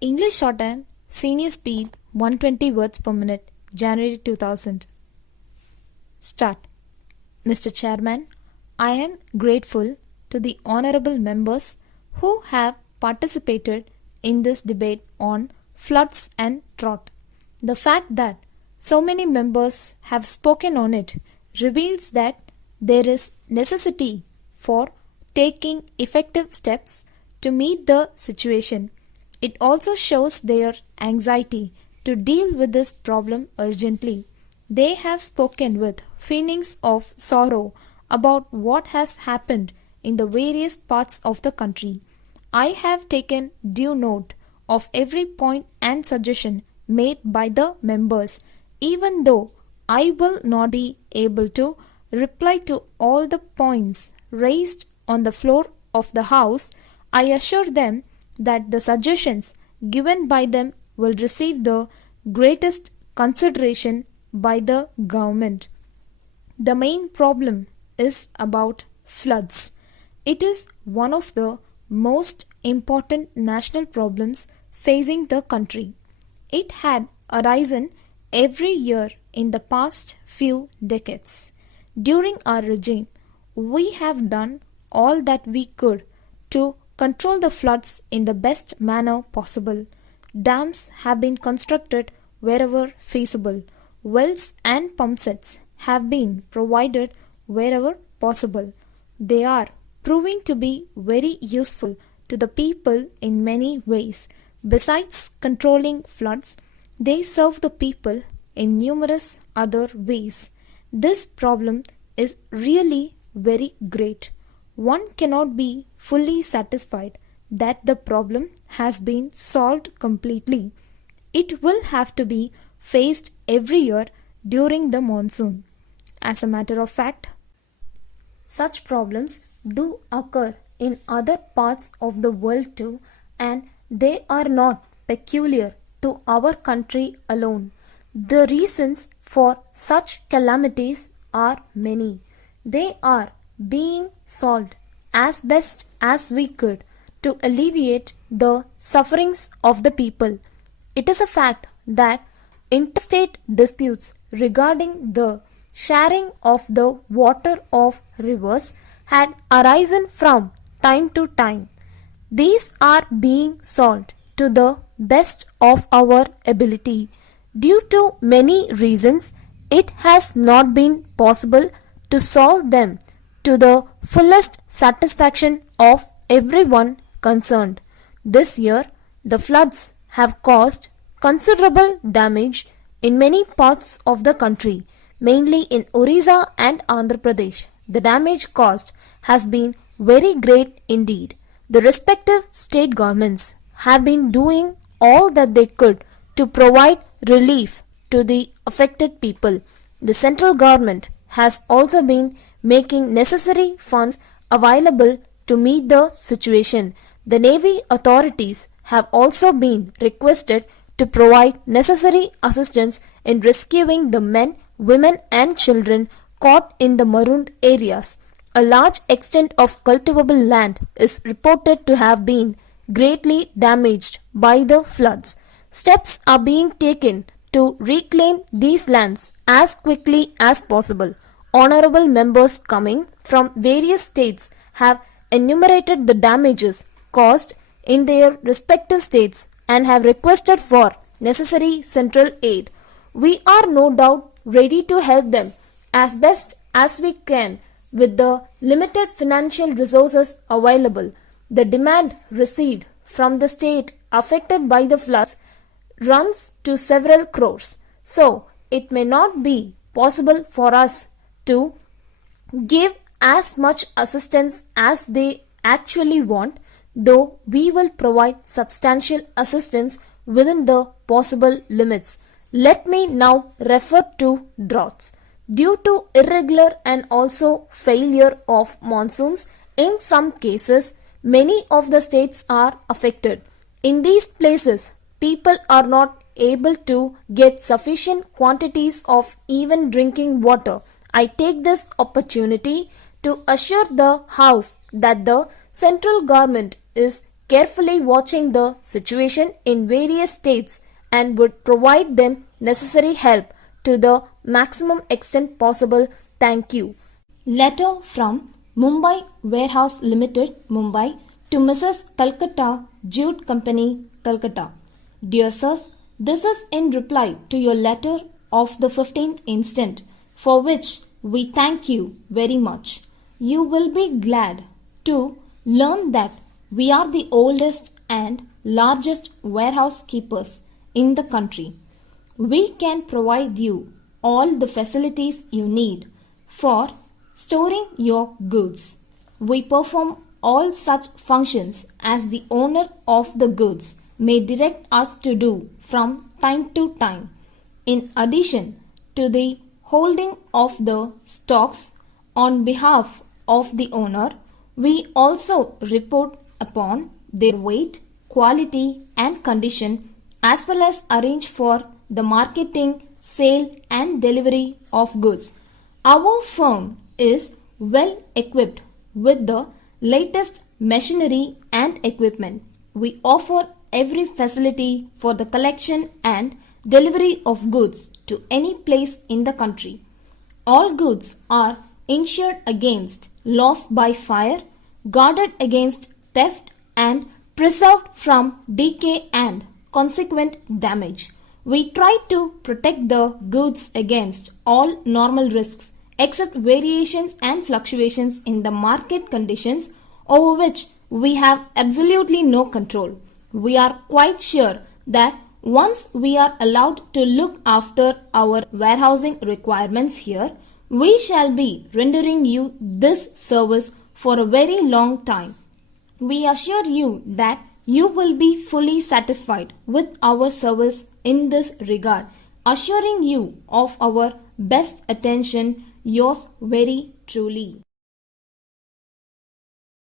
English shorthand, senior speed 120 words per minute, January 2000. Start. Mr. Chairman, I am grateful to the honorable members who have participated in this debate on floods and drought. The fact that so many members have spoken on it reveals that there is necessity for taking effective steps to meet the situation. It also shows their anxiety to deal with this problem urgently. They have spoken with feelings of sorrow about what has happened in the various parts of the country. I have taken due note of every point and suggestion made by the members, even though I will not be able to reply to all the points raised on the floor of the House. I assure them that the suggestions given by them will receive the greatest consideration by the government. The main problem is about floods. It is one of the most important national problems facing the country. It had arisen every year in the past few decades. During our regime, we have done all that we could to control the floods in the best manner possible. Dams have been constructed wherever feasible. Wells and pump sets have been provided wherever possible. They are proving to be very useful to the people in many ways. Besides controlling floods, they serve the people in numerous other ways. This problem is really very great. One cannot be fully satisfied that the problem has been solved completely. It will have to be faced every year during the monsoon. As a matter of fact, such problems do occur in other parts of the world too, and they are not peculiar to our country alone. The reasons for such calamities are many. They are being solved as best as we could to alleviate the sufferings of the people. It is a fact that interstate disputes regarding the sharing of the water of rivers had arisen from time to time. These are being solved to the best of our ability. Due to many reasons, it has not been possible to solve them to the fullest satisfaction of everyone concerned. This year, the floods have caused considerable damage in many parts of the country, mainly in Orissa and Andhra Pradesh. The damage caused has been very great indeed. The respective state governments have been doing all that they could to provide relief to the affected people. The central government has also been making necessary funds available to meet the situation. The Navy authorities have also been requested to provide necessary assistance in rescuing the men, women and children caught in the marooned areas. A large extent of cultivable land is reported to have been greatly damaged by the floods. Steps are being taken to reclaim these lands as quickly as possible. Honorable members coming from various states have enumerated the damages caused in their respective states and have requested for necessary central aid. We are no doubt ready to help them as best as we can with the limited financial resources available. The demand received from the state affected by the floods runs to several crores. So, it may not be possible for us to give as much assistance as they actually want, though we will provide substantial assistance within the possible limits. Let me now refer to droughts. Due to irregular and also failure of monsoons, in some cases, many of the states are affected. In these places, people are not able to get sufficient quantities of even drinking water. I take this opportunity to assure the House that the central government is carefully watching the situation in various states and would provide them necessary help to the maximum extent possible. Thank you. Letter from Mumbai Warehouse Limited, Mumbai, to Mrs. Calcutta Jute Company, Calcutta. Dear Sirs, this is in reply to your letter of the 15th instant, for which we thank you very much. You will be glad to learn that we are the oldest and largest warehouse keepers in the country. We can provide you all the facilities you need for storing your goods. We perform all such functions as the owner of the goods may direct us to do from time to time. In addition to the holding of the stocks on behalf of the owner, we also report upon their weight, quality and condition, as well as arrange for the marketing, sale and delivery of goods. Our firm is well equipped with the latest machinery and equipment. We offer every facility for the collection and delivery of goods to any place in the country. All goods are insured against loss by fire, guarded against theft and preserved from decay and consequent damage. We try to protect the goods against all normal risks except variations and fluctuations in the market conditions over which we have absolutely no control. We are quite sure that once we are allowed to look after our warehousing requirements here, we shall be rendering you this service for a very long time. We assure you that you will be fully satisfied with our service in this regard, assuring you of our best attention. Yours very truly.